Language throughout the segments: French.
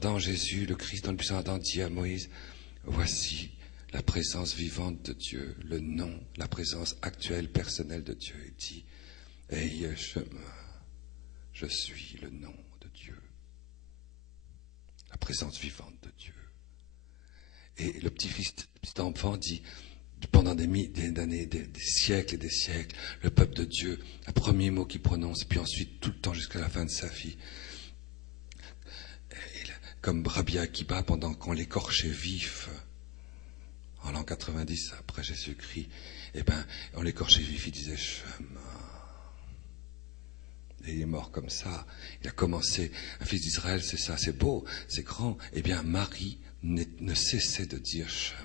Dans Jésus, le Christ, dans le puissant Adam, dit à Moïse, voici la présence vivante de Dieu, le nom, la présence actuelle, personnelle de Dieu. Il dit, Hey Shema, je suis le nom de Dieu, la présence vivante de Dieu. Et le petit-fils, le petit enfant dit, pendant des années, des siècles et des siècles, le peuple de Dieu, le premier mot qu'il prononce, et puis ensuite tout le temps jusqu'à la fin de sa vie, comme Rabbi Akiba pendant qu'on l'écorchait vif, en l'an 90 après Jésus-Christ, on l'écorchait vif, il disait Shema. Et il est mort comme ça. Il a commencé, un fils d'Israël, c'est ça, c'est beau, c'est grand. Marie ne cessait de dire Shema.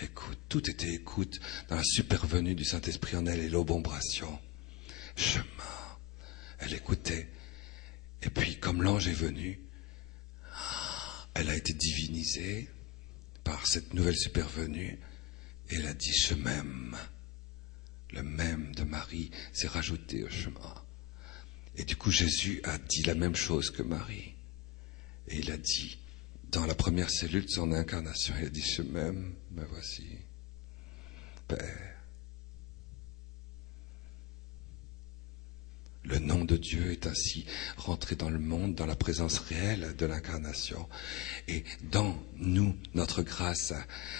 Écoute, tout était écoute dans la supervenue du Saint-Esprit en elle et l'obombration. Shema. Elle écoutait. Et puis, comme l'ange est venu, elle a été divinisée par cette nouvelle supervenue, et elle a dit je m'aime. Le même de Marie s'est rajouté au chemin. Et du coup, Jésus a dit la même chose que Marie. Et il a dit, dans la première cellule de son incarnation, il a dit je m'aime, me voici, Père. Le nom de Dieu est ainsi rentré dans le monde, dans la présence réelle de l'incarnation. Et dans nous, notre grâce,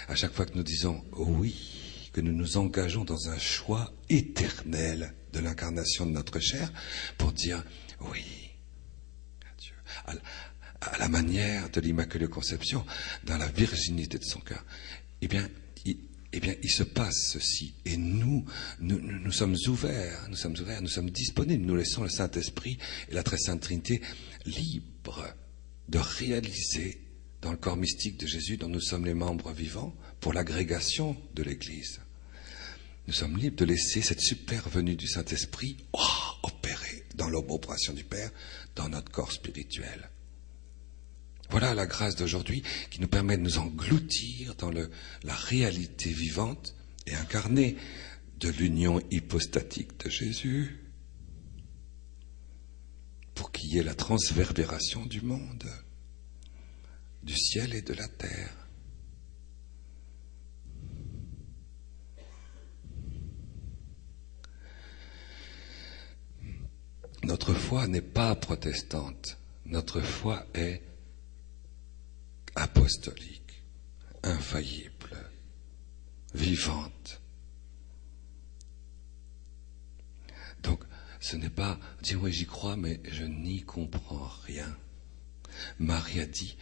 à chaque fois que nous disons oui, que nous nous engageons dans un choix éternel de l'incarnation de notre chair, pour dire oui à Dieu, à la manière de l'Immaculée Conception, dans la virginité de son cœur, il se passe ceci. Et nous sommes ouverts, nous sommes disponibles, nous laissons le Saint-Esprit et la Très Sainte Trinité libres de réaliser dans le corps mystique de Jésus, dont nous sommes les membres vivants, pour l'agrégation de l'Église. Nous sommes libres de laisser cette supervenue du Saint-Esprit opérer dans l'opération du Père, dans notre corps spirituel. Voilà la grâce d'aujourd'hui qui nous permet de nous engloutir dans la réalité vivante et incarnée de l'union hypostatique de Jésus, pour qu'il y ait la transverbération du monde, du ciel et de la terre. Notre foi n'est pas protestante, notre foi est apostolique, infaillible, vivante. Donc, ce n'est pas dire oui j'y crois mais je n'y comprends rien. Marie a dit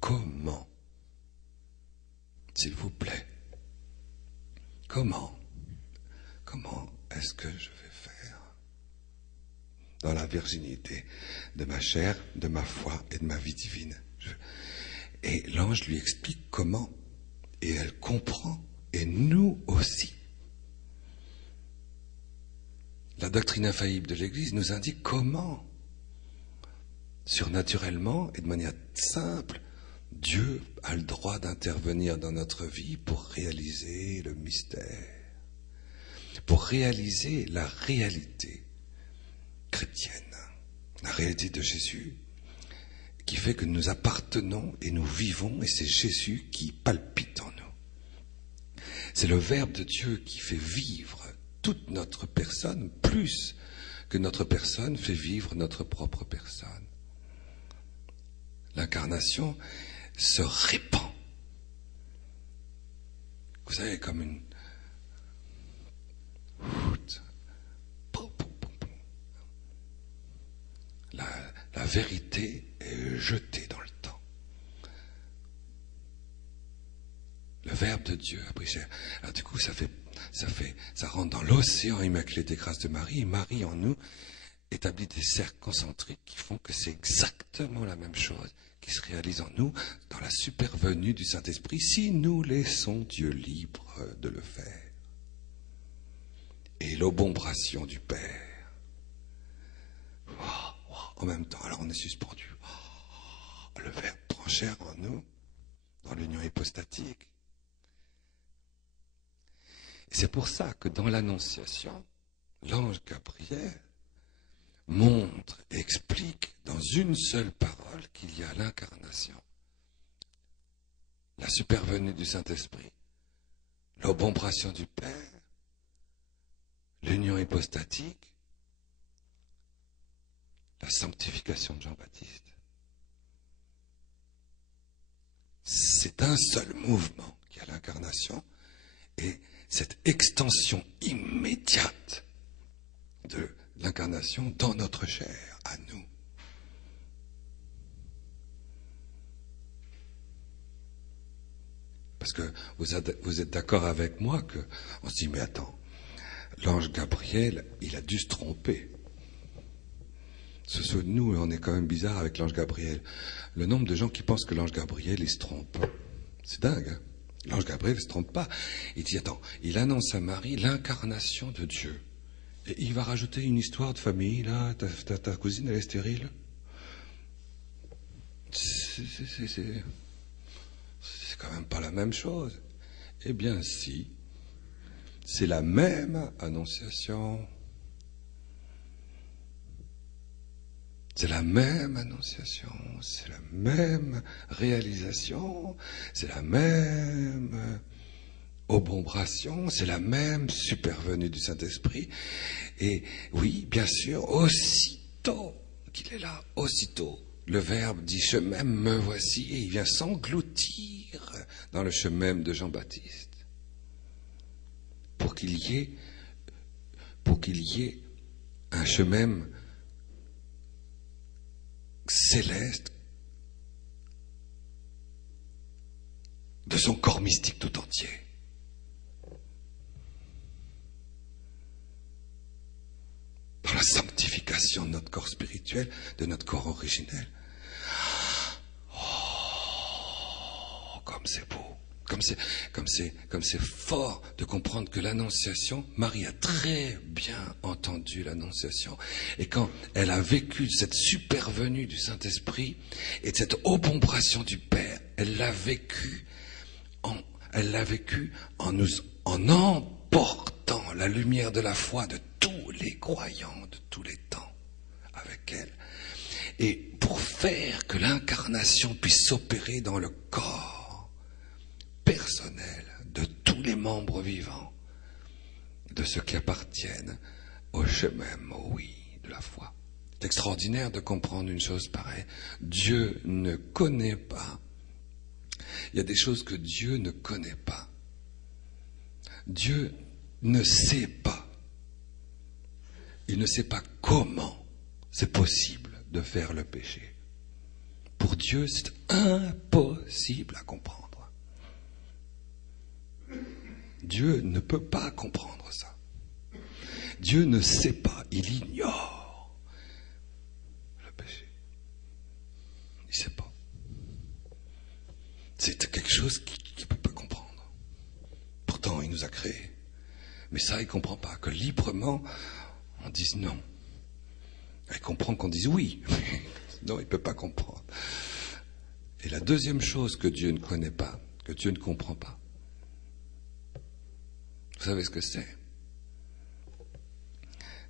comment, s'il vous plaît, comment est-ce que je vais faire dans la virginité de ma chair, de ma foi et de ma vie divine. Et l'ange lui explique comment, et elle comprend, et nous aussi. La doctrine infaillible de l'Église nous indique comment, surnaturellement et de manière simple, Dieu a le droit d'intervenir dans notre vie pour réaliser le mystère, pour réaliser la réalité chrétienne, la réalité de Jésus, qui fait que nous appartenons et nous vivons, et c'est Jésus qui palpite en nous. C'est le Verbe de Dieu qui fait vivre toute notre personne, plus que notre personne fait vivre notre propre personne. L'incarnation se répand. Vous savez, comme une... La vérité est jetée dans le temps. Le Verbe de Dieu a pris chair. Alors du coup, ça rentre dans l'océan immaculé des grâces de Marie. Et Marie en nous établit des cercles concentriques qui font que c'est exactement la même chose qui se réalise en nous dans la supervenue du Saint-Esprit, si nous laissons Dieu libre de le faire. Et l'obombration du Père. En même temps, alors on est suspendu. Le Verbe prend chair en nous, dans l'union hypostatique. Et c'est pour ça que dans l'Annonciation, l'ange Gabriel montre et explique dans une seule parole qu'il y a l'incarnation, la supervenue du Saint-Esprit, l'obéissance du Père, l'union hypostatique, la sanctification de Jean-Baptiste. C'est un seul mouvement qui a l'incarnation et cette extension immédiate de l'incarnation dans notre chair, à nous. Parce que vous êtes d'accord avec moi qu'on se dit, mais attends, l'ange Gabriel, il a dû se tromper. Nous, on est quand même bizarre avec l'ange Gabriel. Le nombre de gens qui pensent que l'ange Gabriel, il se trompe. C'est dingue, hein? L'ange Gabriel ne se trompe pas. Il dit, attends, il annonce à Marie l'incarnation de Dieu. Et il va rajouter une histoire de famille, là, ta cousine, elle est stérile. C'est quand même pas la même chose. Eh bien, si. C'est la même annonciation. C'est la même annonciation, c'est la même réalisation, c'est la même obéissance, c'est la même supervenue du Saint-Esprit. Et oui, bien sûr, aussitôt qu'il est là, aussitôt, le Verbe dit « je m'aime, me voici » et il vient s'engloutir dans le chemin de Jean-Baptiste pour qu'il y ait un chemin céleste de son corps mystique tout entier. Dans la sanctification de notre corps spirituel, de notre corps originel. Oh, comme c'est beau. Comme c'est fort de comprendre que l'annonciation, Marie a très bien entendu l'annonciation. Et quand elle a vécu cette supervenue du Saint-Esprit et de cette obéissance du Père, elle l'a vécu en emportant la lumière de la foi de tous les croyants de tous les temps avec elle. Et pour faire que l'incarnation puisse s'opérer dans le corps personnel de tous les membres vivants, de ceux qui appartiennent au chemin, au oui, de la foi. C'est extraordinaire de comprendre une chose pareille. Dieu ne connaît pas. Il y a des choses que Dieu ne connaît pas. Dieu ne sait pas. Il ne sait pas comment c'est possible de faire le péché. Pour Dieu, c'est impossible à comprendre. Dieu ne peut pas comprendre ça. Dieu ne sait pas, il ignore le péché. Il ne sait pas. C'est quelque chose qu'il ne peut pas comprendre. Pourtant, il nous a créés. Mais ça, il ne comprend pas. Que librement, on dise non. Il comprend qu'on dise oui. Non, il ne peut pas comprendre. Et la deuxième chose que Dieu ne connaît pas, que Dieu ne comprend pas, vous savez ce que c'est?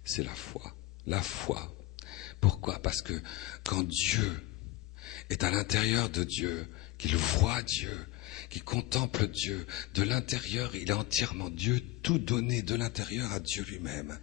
C'est la foi. La foi. Pourquoi? Parce que quand Dieu est à l'intérieur de Dieu, qu'il voit Dieu, qu'il contemple Dieu, de l'intérieur, il est entièrement Dieu, tout donné de l'intérieur à Dieu lui-même.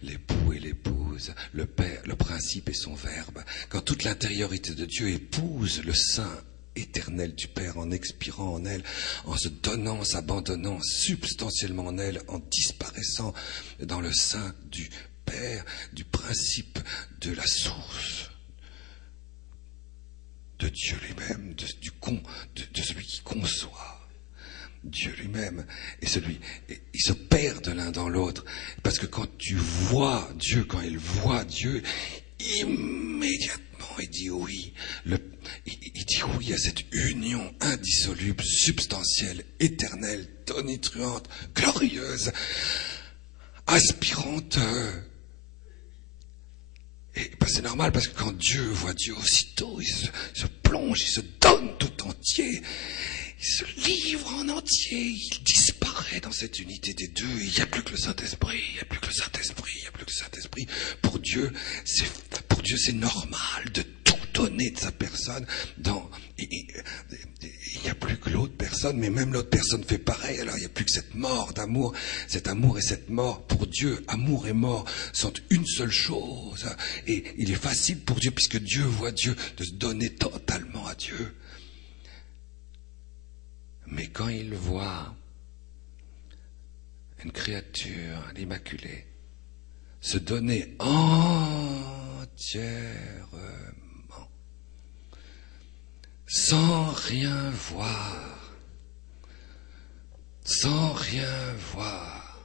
L'époux et l'épouse, le Père, le principe et son Verbe. Quand toute l'intériorité de Dieu épouse le sein éternel du Père en expirant en elle, en se donnant, s'abandonnant substantiellement en elle, en disparaissant dans le sein du Père, du principe, de la source, de Dieu lui-même, de celui qui conçoit Dieu lui-même, et ils se perdent l'un dans l'autre, parce que quand tu vois Dieu, quand il voit Dieu, immédiatement il dit oui. Il dit oui à cette union indissoluble, substantielle, éternelle, tonitruante, glorieuse, aspirante. Et ben c'est normal, parce que quand Dieu voit Dieu, aussitôt il se plonge, il se donne tout entier. il se livre en entier, il disparaît dans cette unité des deux. Il n'y a plus que le Saint-Esprit, il n'y a plus que le Saint-Esprit, il n'y a plus que le Saint-Esprit. Pour Dieu, c'est normal de tout donner de sa personne. Il n'y a plus que l'autre personne, mais même l'autre personne fait pareil. Alors il n'y a plus que cette mort d'amour. Cet amour et cette mort, pour Dieu, amour et mort sont une seule chose. Et il est facile pour Dieu, puisque Dieu voit Dieu, de se donner totalement à Dieu. Mais quand il voit une créature, l'Immaculée, se donner entièrement, sans rien voir, sans rien voir,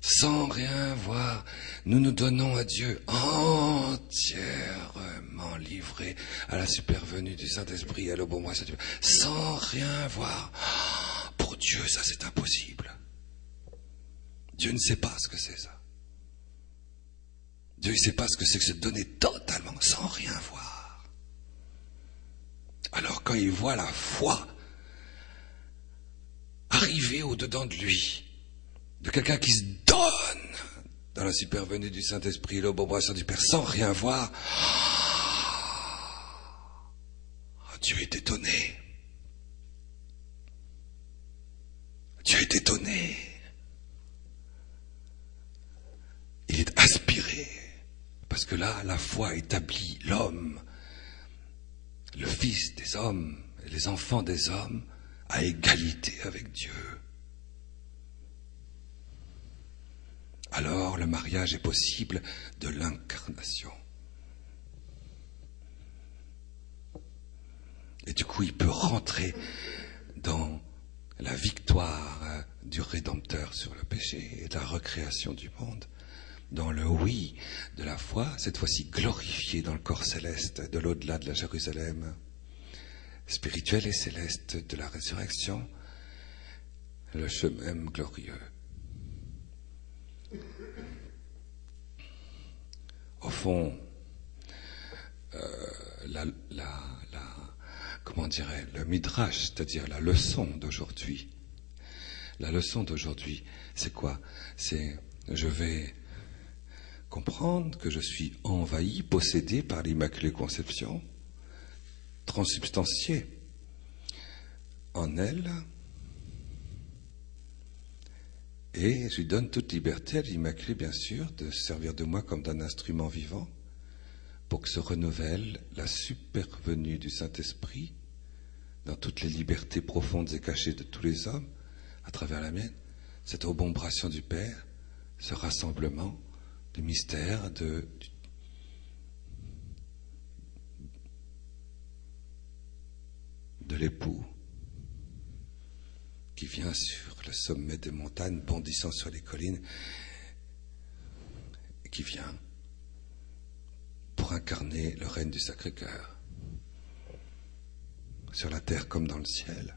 sans rien voir, nous nous donnons à Dieu entièrement livrés à la supervenue du Saint-Esprit, à l'obéissance de Dieu, sans rien voir. Pour Dieu, ça c'est impossible. Dieu ne sait pas ce que c'est ça. Dieu ne sait pas ce que c'est que se donner totalement, sans rien voir. Alors quand il voit la foi arriver au-dedans de lui, de quelqu'un qui se donne dans la supervenue du Saint-Esprit, l'obéissance du Père, sans rien voir, Dieu est étonné. Dieu est étonné. Il est aspiré. Parce que là, la foi établit l'homme, le Fils des hommes et les enfants des hommes à égalité avec Dieu. Alors le mariage est possible de l'incarnation. Et du coup, il peut rentrer dans la victoire du Rédempteur sur le péché et de la recréation du monde. Dans le oui de la foi, cette fois-ci glorifié dans le corps céleste de l'au-delà de la Jérusalem, spirituel et céleste de la résurrection, le chemin glorieux. Au fond, le midrash, c'est-à-dire la leçon d'aujourd'hui. La leçon d'aujourd'hui, c'est quoi? C'est, je vais comprendre que je suis envahi, possédé par l'Immaculée Conception, transubstantié en elle, et je lui donne toute liberté à l'Immaculée, bien sûr, de servir de moi comme d'un instrument vivant, pour que se renouvelle la supervenue du Saint-Esprit dans toutes les libertés profondes et cachées de tous les hommes, à travers la mienne, cette obombration du Père, ce rassemblement du mystère de l'époux qui vient sur le sommet des montagnes, bondissant sur les collines, et qui vient pour incarner le règne du Sacré-Cœur, sur la terre comme dans le ciel,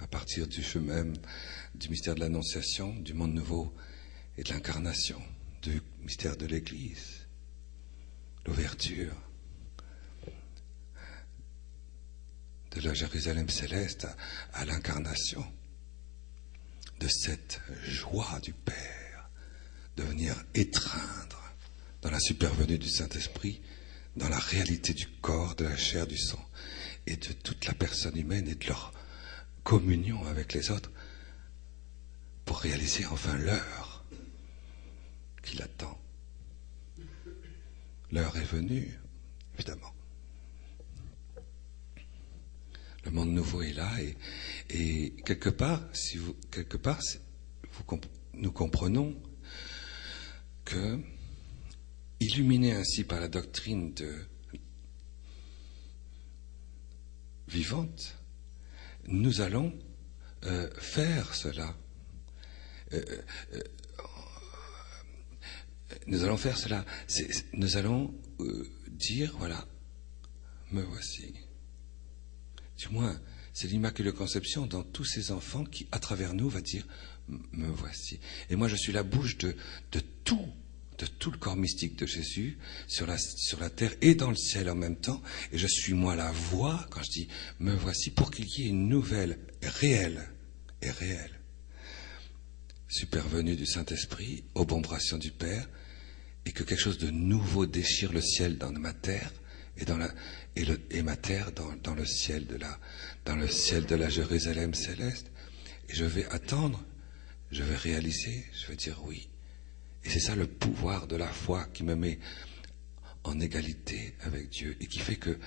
à partir du chemin du mystère de l'Annonciation, du monde nouveau et de l'incarnation, du mystère de l'Église, l'ouverture de la Jérusalem céleste à l'incarnation de cette joie du Père de venir étreindre dans la supervenue du Saint-Esprit, dans la réalité du corps, de la chair, du sang et de toute la personne humaine et de leur communion avec les autres pour réaliser enfin l'heure qui l'attend. L'heure est venue, évidemment. Le monde nouveau est là et quelque part, nous comprenons que, illuminés ainsi par la doctrine vivante, nous allons faire cela. Nous allons faire cela. Nous allons dire, voilà, me voici. Du moins, c'est l'Immaculée Conception dans tous ces enfants qui, à travers nous, va dire, me voici. Et moi, je suis la bouche de de tout le corps mystique de Jésus sur la terre et dans le ciel en même temps. Et je suis moi la voix, quand je dis me voici, pour qu'il y ait une nouvelle, réelle, supervenue du Saint-Esprit, obombration du Père, et que quelque chose de nouveau déchire le ciel dans ma terre et ma terre dans le ciel de la Jérusalem céleste. Et je vais attendre, je vais réaliser, je vais dire oui. Et c'est ça le pouvoir de la foi qui me met en égalité avec Dieu et qui fait que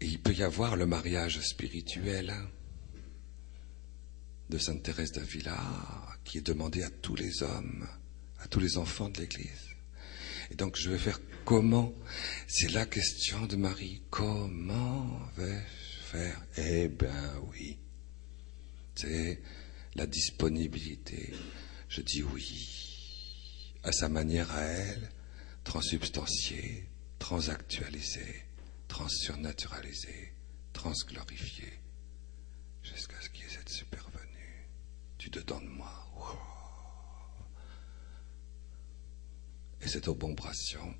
il peut y avoir le mariage spirituel de Sainte Thérèse d'Avila qui est demandé à tous les hommes, à tous les enfants de l'Église. Et donc je vais faire comment? C'est la question de Marie. Comment vais-je faire? Eh bien oui, c'est la disponibilité. Je dis oui à sa manière à elle, transsubstantiée, transactualisée, transsurnaturalisée, transglorifiée, jusqu'à ce qu'il y ait cette supervenue du dedans de moi. Et cette obombration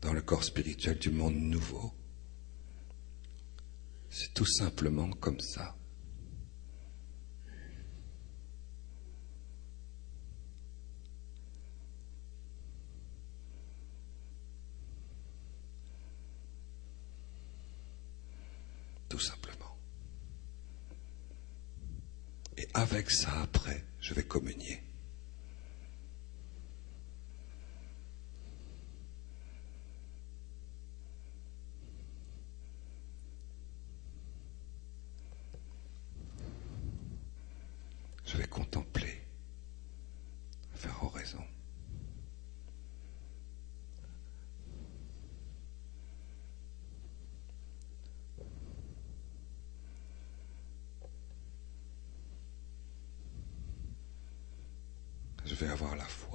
dans le corps spirituel du monde nouveau, c'est tout simplement comme ça. Tout simplement. Et avec ça, après, je vais communier. Je vais contempler, faire oraison. Je vais avoir la foi.